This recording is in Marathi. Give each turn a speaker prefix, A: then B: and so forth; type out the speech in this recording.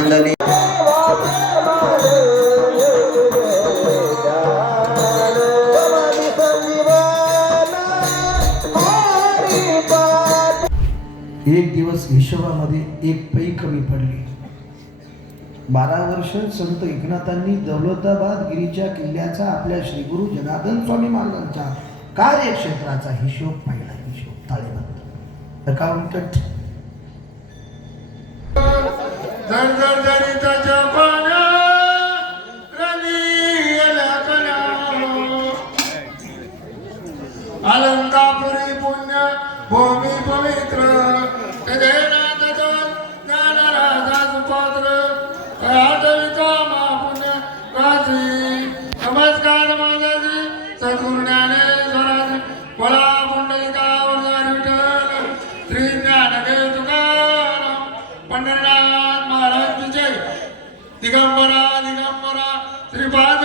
A: मंडळी. एक दिवस हिशोबामध्ये एक पै कमी पडली. बारा वर्ष संत एकनाथांनी दौलताबाद गिरीच्या किल्ल्याचा आपल्या श्रीगुरु जनार्दन स्वामी महाराजांचा कार्यक्षेत्राचा हिशोब पाहिला. हिशोब ताळेबंद.
B: का उलट झणझणझणिताच्या पाण्या अलंकापुरी पुण्य भूमी पवित्र. ज्ञानराजा सुपात्र आदविता महापुण्य काशी नमस्कार माझाजी सद्गुरु ज्ञानेश्वराजी बळा पुंडलिका विठ्ठल श्री ज्ञानदेव तुकाराम. ದಿಗಂಬರ ದಿಗಂಬರ ಶ್ರೀಪಾದ